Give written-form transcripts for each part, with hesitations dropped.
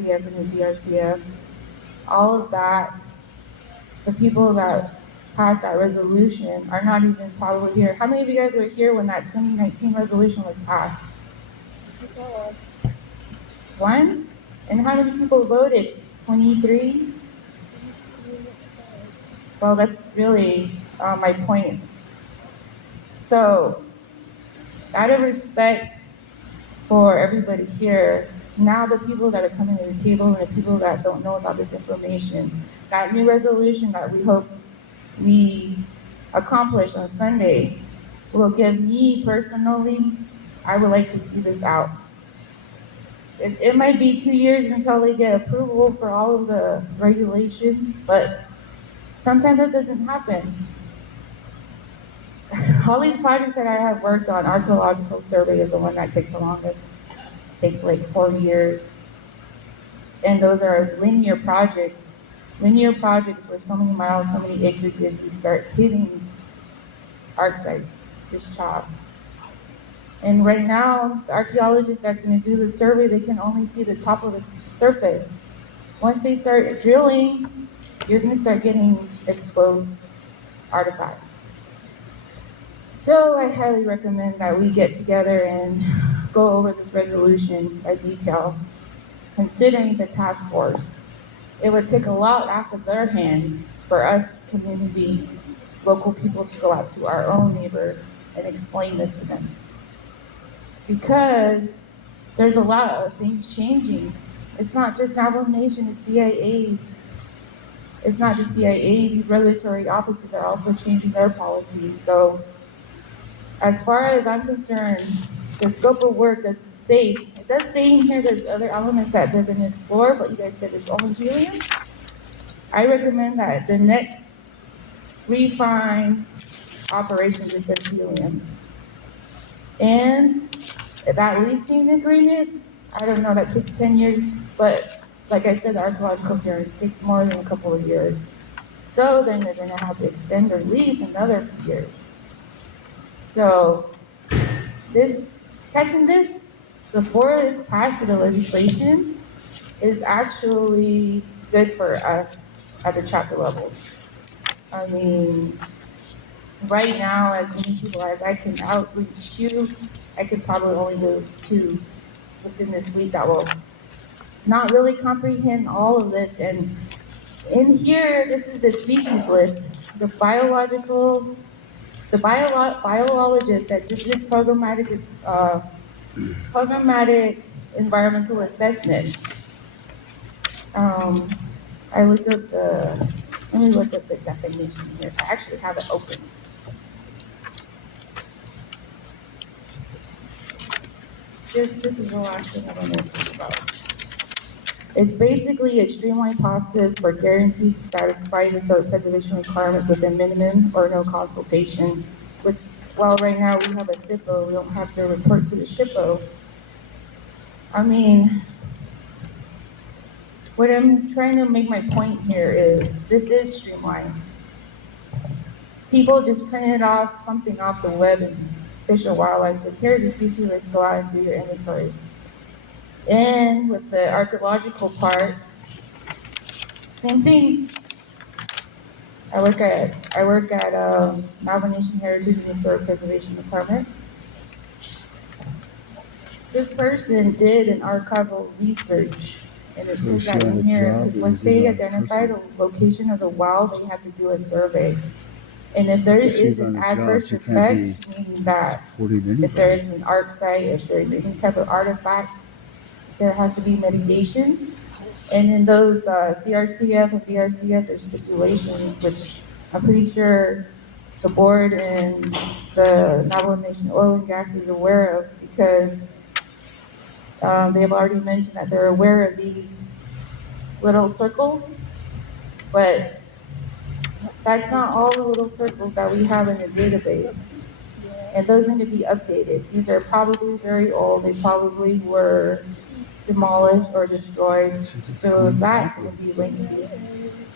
CRCF and the DRCF, all of that, the people that passed that resolution are not even probably here. How many of you guys were here when that 2019 resolution was passed? One? And how many people voted? 23? Well, that's really my point. So, out of respect for everybody here, now the people that are coming to the table and the people that don't know about this information, that new resolution that we hope we accomplish on Sunday will give me personally, I would like to see this out. It might be 2 years until they get approval for all of the regulations, but sometimes that doesn't happen. All these projects that I have worked on, archaeological survey is the one that takes the longest. It takes like 4 years. And those are linear projects. Linear projects where so many miles, so many acreages, we start hitting arc sites, just chop. And right now, the archaeologist that's going to do the survey, they can only see the top of the surface. Once they start drilling, you're going to start getting exposed artifacts. So I highly recommend that we get together and go over this resolution by detail, considering the task force. It would take a lot off of their hands for us, community, local people, to go out to our own neighbor and explain this to them. Because there's a lot of things changing. It's not just Navajo Nation, it's BIA. It's not just BIA, these regulatory offices are also changing their policies. So as far as I'm concerned, the scope of work does say, it does say in here there's other elements that they're gonna explore, but you guys said it's only helium. I recommend that the next refine operations is says helium. And that leasing agreement, I don't know, that takes 10 years, but like I said, the archaeological clearance takes more than a couple of years. So then they're gonna have to extend their lease another few years. So catching this before it's passed to the legislation is actually good for us at the chapter level. I mean, right now, as many people as I can outreach to, I could probably only do 2 within this week that will not really comprehend all of this. And in here, this is the species list. The biologist that did this programmatic environmental assessment. I looked up let me look up the definition here. I actually have it open. This is the last thing I want to talk about. It's basically a streamlined process for guaranteed to satisfy the historic preservation requirements with a minimum or no consultation. While right now we have a SIPO, we don't have to report to the SHPO. I mean, what I'm trying to make my point here is this is streamlined. People just printed off something off the web and Fish and Wildlife said, here's a species list, go out and do your inventory. And with the archaeological part, same thing. I work at Navajo Nation Heritage and Historic Preservation Department. This person did an archival research, and it says that in here, because once they identify the location of the well, they have to do a survey. And if there is an adverse effect, meaning that if there is an arc site, if there is any type of artifact, there has to be mitigation. And in those CRCF and BRCF, there's stipulations, which I'm pretty sure the board and the Navajo Nation Oil and Gas is aware of, because they've already mentioned that they're aware of these little circles, but that's not all the little circles that we have in the database. And those need to be updated. These are probably very old. They probably were demolished or destroyed. So that's going to be lengthy.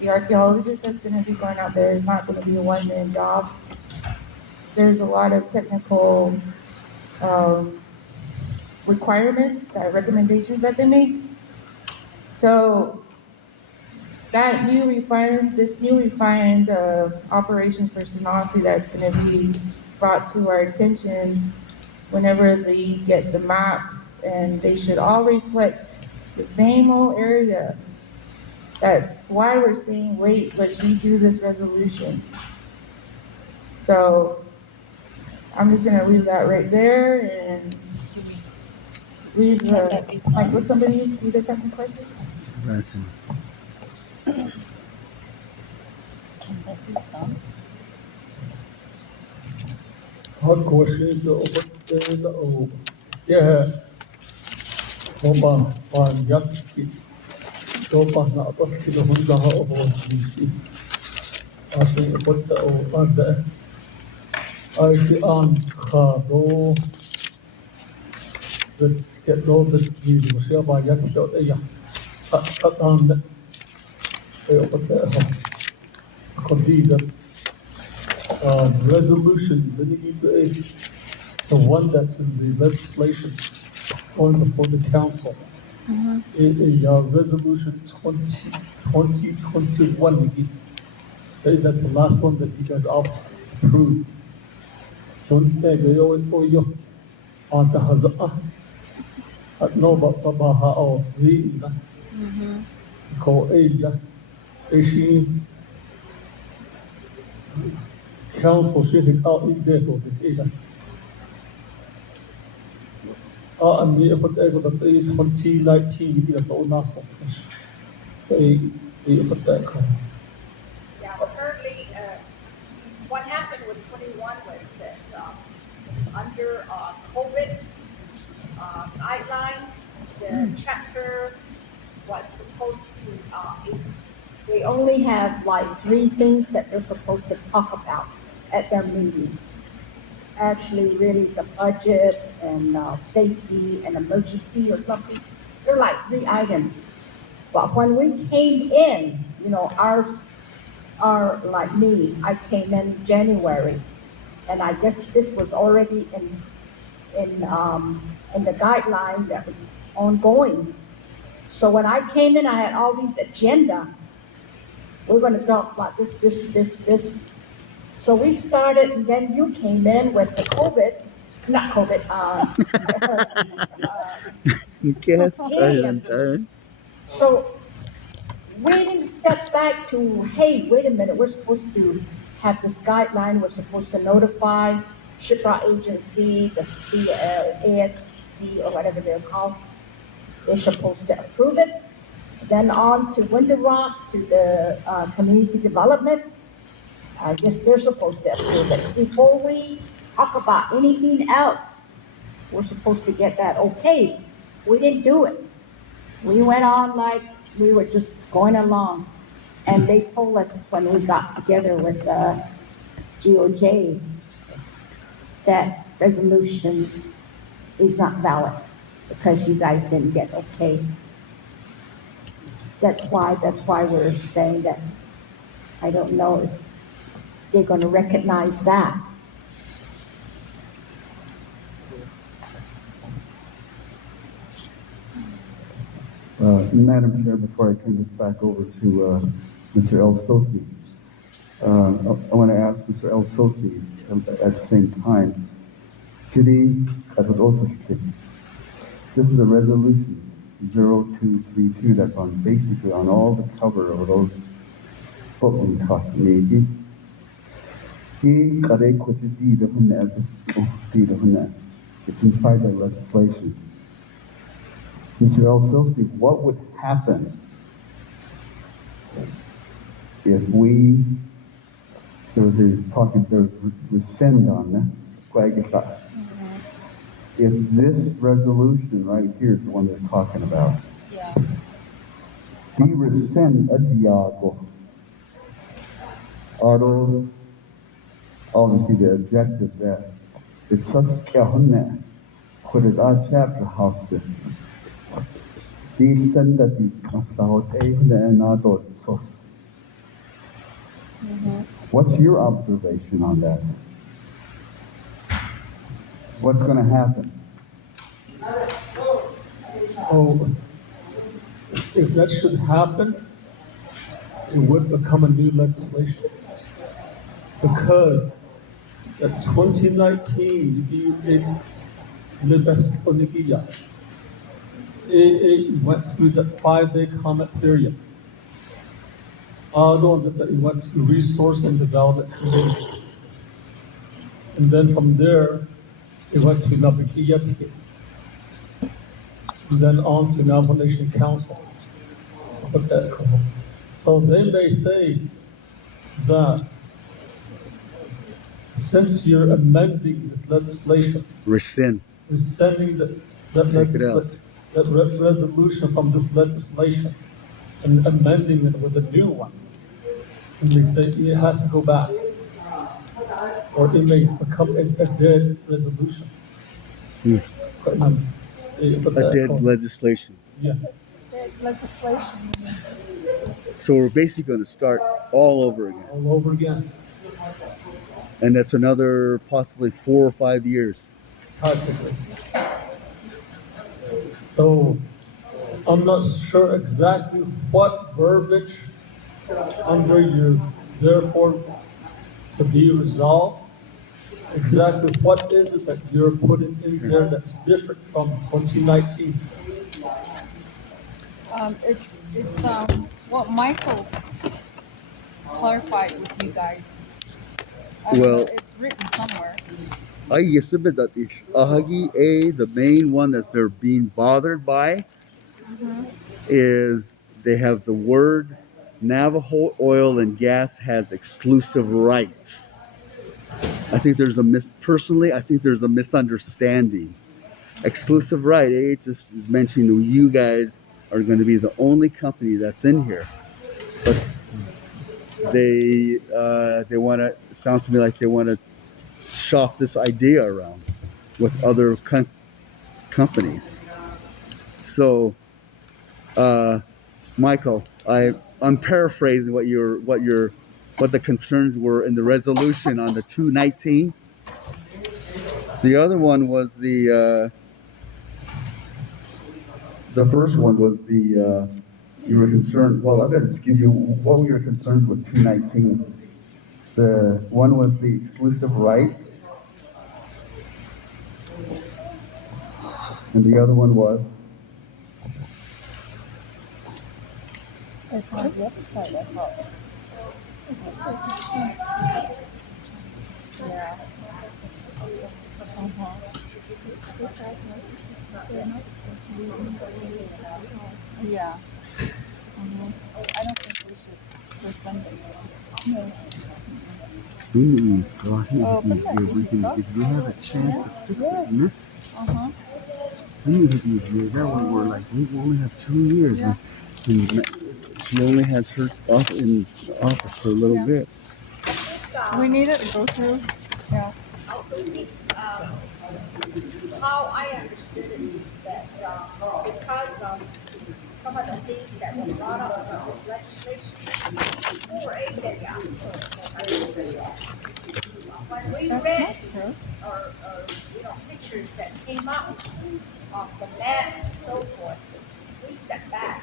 The archaeologist that's going to be going out there is not going to be a one-man job. There's a lot of technical requirements, recommendations that they make. So this new refined operation for SANOSTEE that's going to be brought to our attention whenever they get the maps, and they should all reflect the same old area. That's why we're saying, wait, let's redo this resolution. So I'm just gonna leave that right there and leave like, will somebody do the second question? Hot question the yeah, Opa, Pan Yapski, Opa, Napaski, the Hundaha of Ochi. I say, what the Opa, I see Ansхado, let's get no that's the Michelle by Yaxio, yeah, on the Condida resolution, the one that's in the legislation going before the council. In resolution 2021, that's the last one that you guys all approved. So, on the Hazah, no, but Baha or Zina, call Aya, she council should have out in debt of the Ada. And we put that's a 2019, that's all national. Put that. Yeah, currently, what happened with 21 was that under COVID guidelines, the chapter was supposed to, they only have like 3 things that they're supposed to talk about at their meetings. Actually, really the budget and safety and emergency or something. They're like 3 items. But when we came in, ours are like me. I came in January, and I guess this was already in the guideline that was ongoing. So when I came in, I had all these agenda. We're going to talk about this. So we started, and then you came in with the COVID, not COVID. Helium. So we didn't step back to, hey, wait a minute, we're supposed to have this guideline, we're supposed to notify SHPRA agency, the ASC or whatever they're called. They're supposed to approve it. Then on to Window Rock, to the community development. I guess they're supposed to approve it. Before we talk about anything else, we're supposed to get that okay. We didn't do it. We went on like we were just going along. And they told us when we got together with the DOJ that resolution is not valid because you guys didn't get okay. That's why we're saying that I don't know if they're going to recognize that. Madam Chair, before I turn this back over to Mr. El Sosi, I want to ask Mr. El Sosi at the same time. This is a resolution 0232 that's on basically on all the cover of those booking costs. It's inside the legislation. Mr. El Sosi, what would happen if there was rescind on that? If this resolution right here is the one they're talking about, be rescind a diago. Auto, obviously the objective that it's such a hunna, put it on chapter house. What's your observation on that? What's going to happen? Oh, if that should happen, it would become a new legislation. Because the 2019, it went through the 5-day comment period. It went to Resource and Development Committee. And then from there, it went to Nabikiyati. And then on to Nomination Council. So they may say that since you're amending this legislation, rescinding that resolution from this legislation and amending it with a new one, and they say it has to go back, or it may become a dead resolution. A dead legislation. Yeah. Dead legislation. So we're basically going to start all over again. All over again. And that's another possibly 4 or 5 years. Practically. So I'm not sure exactly what verbiage under your therefore to be resolved. Exactly what is it that you're putting in there that's different from 2019? It's what Michael clarified with you guys. Well, it's written somewhere. I submit that it's Ahagi the main one that they're being bothered by is they have the word Navajo oil and gas has exclusive rights. I think there's I think there's a misunderstanding. Exclusive right, it just is mentioning you guys are going to be the only company that's in here. But they want to, it sounds to me like they want to shop this idea around with other companies. So, Michael, I'm paraphrasing what the concerns were in the resolution on the 219. The other one was the first one was you were concerned. Well, I better just give you what we were concerned with 219. The one was the exclusive right, and the other one was. It's on the website, I thought. Yeah. Yeah. I don't think we should present it. No. If you have a chance to fix it, that way we're like, we only have 2 years, and she only has her in office for a little bit. We need it to go through. Yeah. How I understood it is that because of some of the things that were brought up in this legislation, when we That's read not true. or pictures that came out of the maps and so forth, we stepped back.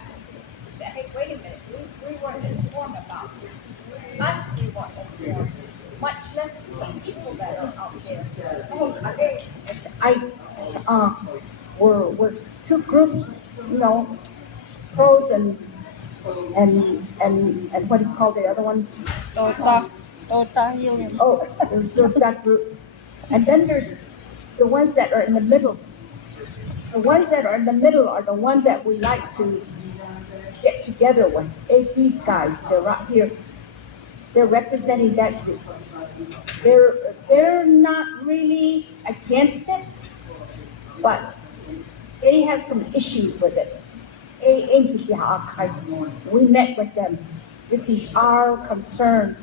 We said, hey, wait a minute, we weren't informed about this. Us, we weren't informed, much less the people that are out there. We're two groups, pros and what do you call the other one? HELIUM. Oh, there's that group. And then there's the ones that are in the middle. The ones that are in the middle are the ones that we like to get together with. Hey, these guys, they're right here. They're representing that group. They're not really against it, but they have some issues with it. We met with them. This is our concern.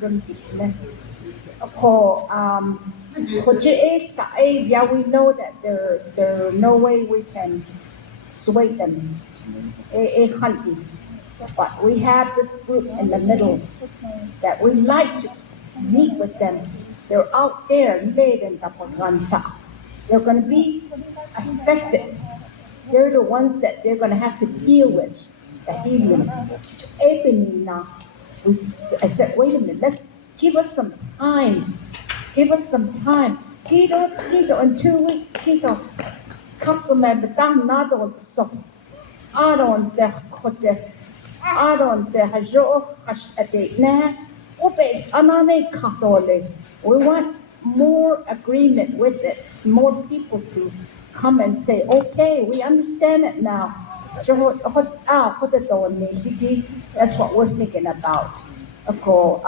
Yeah, we know that there no way we can sway them. But we have this group in the middle that we like to meet with them. They're out there, they're going to be affected. They're the ones that they're going to have to deal with. the helium. Ebony now, I said, wait a minute, let's give us some time. Give us some time. Tito, in 2 weeks, Tito, councilman, but I'm not on so. I don't hajo hash atena. Ope tanane katole. We want more agreement with it, more people to come and say, okay, we understand it now. That's what we're thinking about. Ako,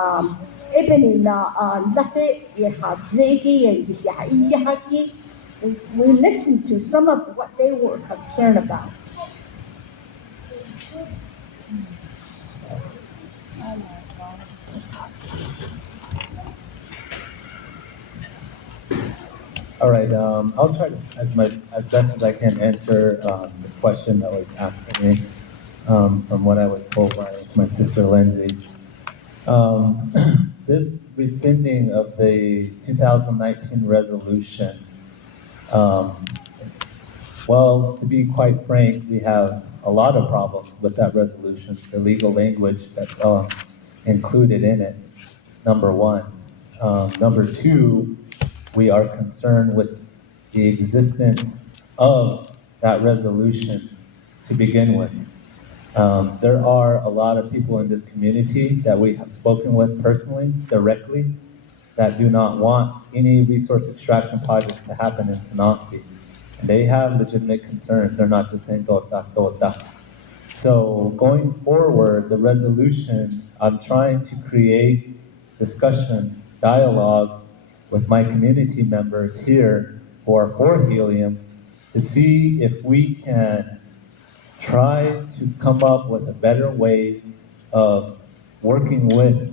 ebony na latte yehadzegi and yahaki. We listened to some of what they were concerned about. All right, I'll try to, as best as I can answer the question that was asked of me from what I was told by my sister Lindsay. This rescinding of the 2019 resolution, well, to be quite frank, we have a lot of problems with that resolution, the legal language that's included in it, number one. Number two, we are concerned with the existence of that resolution to begin with. There are a lot of people in this community that we have spoken with personally, directly, that do not want any resource extraction projects to happen in SANOSTEE. They have legitimate concerns. They're not just saying dota, dota. So going forward, the resolution, I'm trying to create discussion, dialogue with my community members here who are for helium to see if we can try to come up with a better way of working with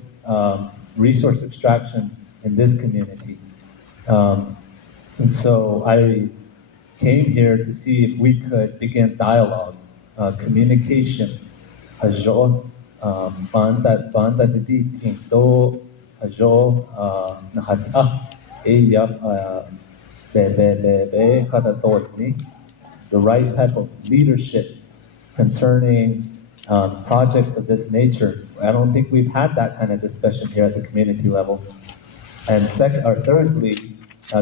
resource extraction in this community. And so I came here to see if we could begin dialogue, communication. Hajo, banda di tinto, hajo, nahata, eyap, the right type of leadership concerning projects of this nature. I don't think we've had that kind of discussion here at the community level. And thirdly,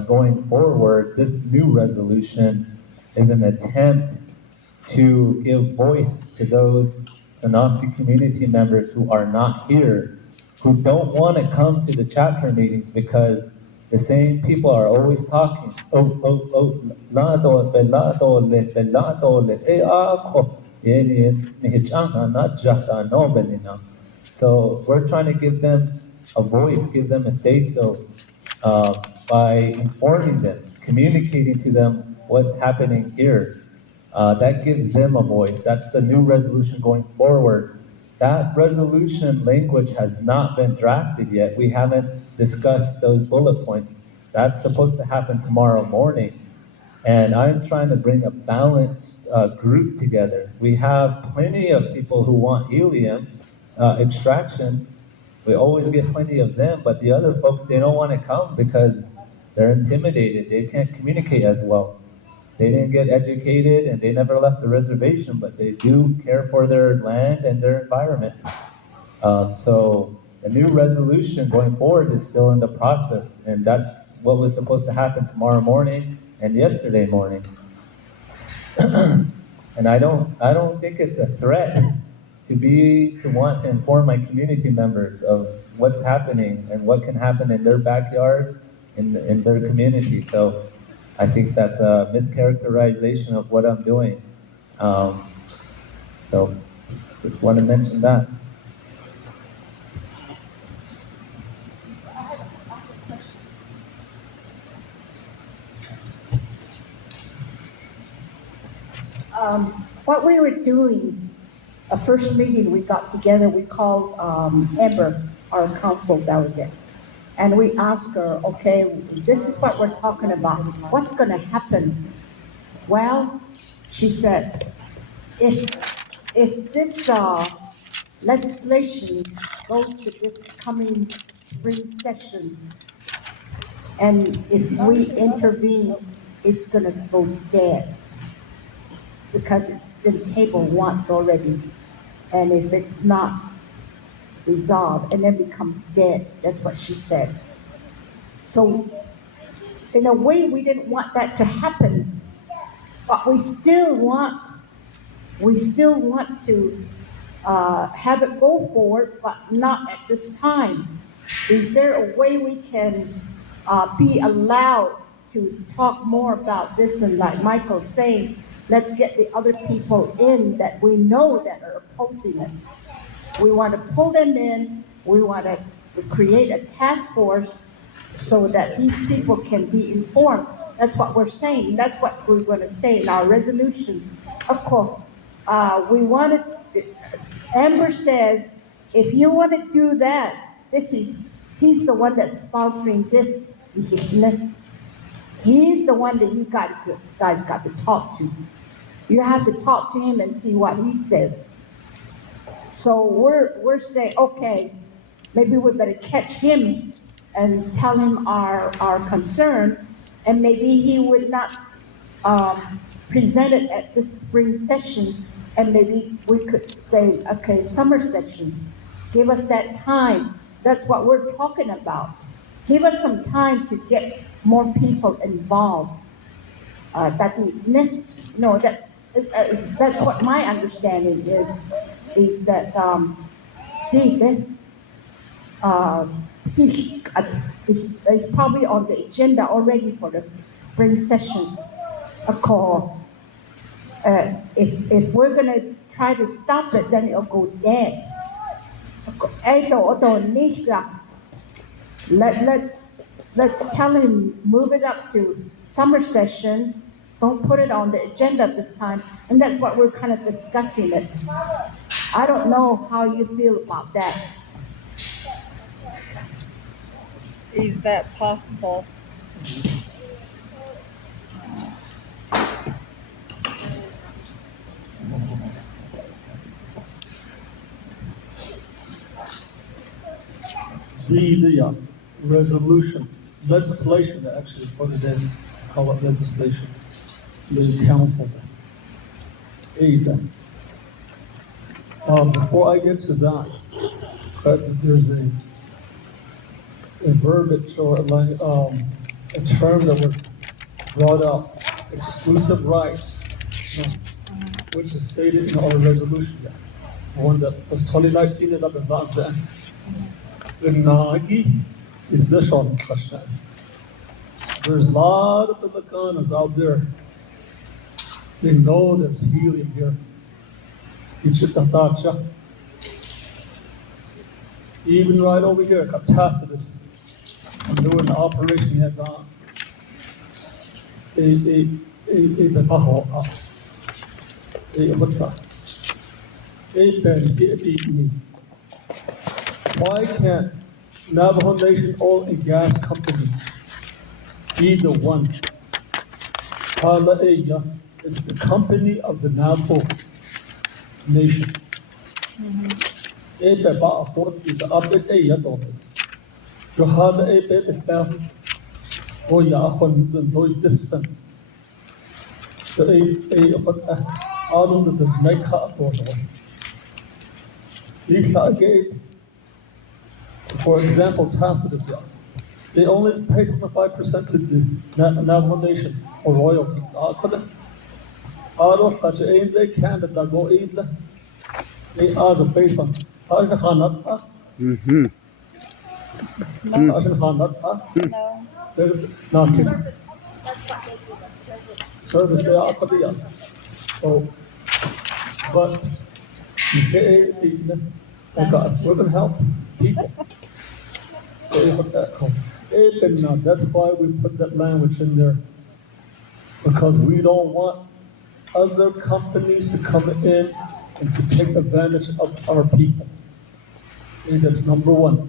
going forward, this new resolution is an attempt to give voice to those SANOSTEE community members who are not here, who don't want to come to the chapter meetings because the same people are always talking. So we're trying to give them a voice, give them a say-so by informing them, communicating to them what's happening here. That gives them a voice. That's the new resolution going forward. That resolution language has not been drafted yet. We haven't discussed those bullet points. That's supposed to happen tomorrow morning. And I'm trying to bring a balanced group together. We have plenty of people who want helium extraction. We always get plenty of them, but the other folks, they don't want to come because they're intimidated. They can't communicate as well. They didn't get educated and they never left the reservation, but they do care for their land and their environment. So the new resolution going forward is still in the process, and that's what was supposed to happen tomorrow morning and yesterday morning. And I don't think it's a threat to want to inform my community members of what's happening and what can happen in their backyards, in their community. So I think that's a mischaracterization of what I'm doing. So just want to mention that. What we were doing, a first meeting we got together, we called Amber, our council delegate. And we asked her, okay, this is what we're talking about. What's going to happen? Well, she said, if this legislation goes to this coming spring session, and if we intervene, it's going to go dead because it's been tabled once already. And if it's not resolved, and then becomes dead, that's what she said. So in a way, we didn't want that to happen, but we still want to have it go forward, but not at this time. Is there a way we can be allowed to talk more about this? And like Michael's saying, let's get the other people in that we know that are opposing it. We want to pull them in. We want to create a task force so that these people can be informed. That's what we're saying. That's what we're going to say in our resolution. Of course, we wanted, Amber says, if you want to do that, he's the one that's sponsoring this. He's the one that you guys got to talk to. You have to talk to him and see what he says. So we're saying, okay, maybe we better catch him and tell him our concern, and maybe he would not present it at this spring session, and maybe we could say, okay, summer session, give us that time. That's what we're talking about. Give us some time to get more people involved. That's what my understanding is that is probably on the agenda already for the spring session. A call. If we're gonna try to stop it, then it'll go dead. Let's tell him, move it up to summer session. Don't put it on the agenda this time. And that's what we're kind of discussing it. I don't know how you feel about that. Is that possible? The resolution, legislation, actually, what it is, call it legislation, the council. Before I get to that, there's a verbiage or a term that was brought up, exclusive rights, which is stated in our resolution, one that was 2019 and up advanced then. The Nagi is this one question. There's a lot of Filipinos out there. They know there's helium here. Even right over here, Tacitus, I'm doing the operation at why can't Navajo Nation Oil and Gas Company be the one? It's the company of the Navajo Nation. For example, Tacitus, they only pay 25% to the Navajo Nation for royalties. Such a they Canada go either. They are the based on No. nothing. Service they are. So, but we're going to help people. That's why we put that language in there, because we don't want other companies to come in and to take advantage of our people. And that's number one.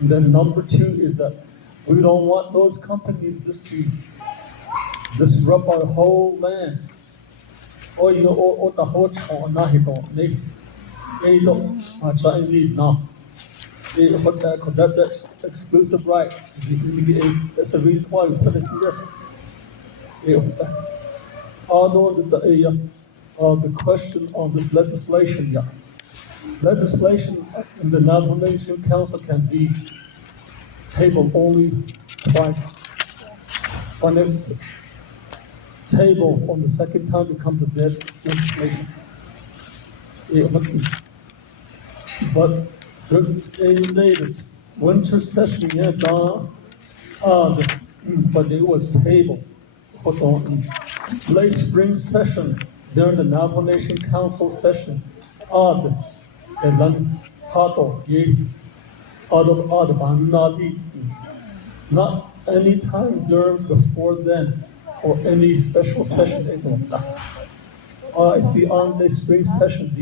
And then number two is that we don't want those companies just to disrupt our whole land. Or the whole that's exclusive rights. That's the reason why we put it here. Although the question on this legislation, legislation in the Navajo Nation Council can be tabled only twice. When it's tabled on the second time, it becomes a dead legislation. But in David's winter session, yeah, but it was tabled. Hold on. Late spring session, during the Navajo Nation Council session, and then Hato, not any time during before then, or any special session. I see on the spring session,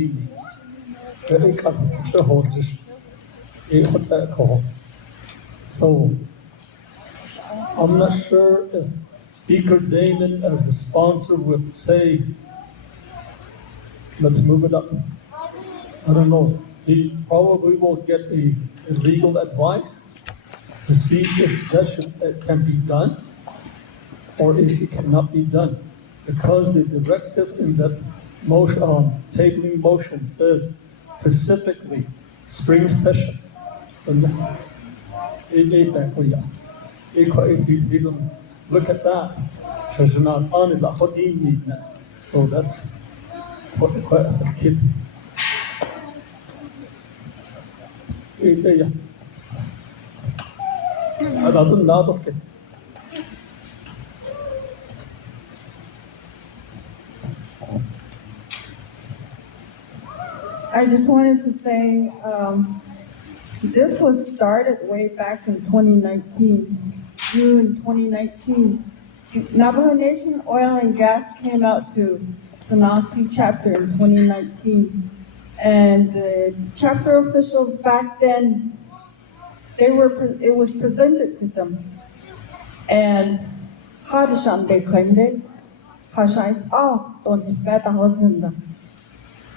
so I'm not sure if Speaker Damon as the sponsor would say, let's move it up. I don't know. He probably will get a legal advice to see if it can be done or if it cannot be done. Because the directive in that motion, tabling motion says specifically spring session. Look at that. So that's quite a kid. I just wanted to say, this was started way back in 2019, June 2019. Navajo Nation Oil and Gas came out to SANOSTEE chapter in 2019. And the chapter officials back then, it was presented to them. And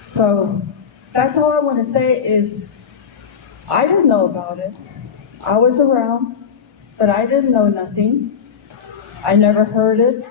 so that's all I want to say is, I didn't know about it. I was around, but I didn't know nothing. I never heard it.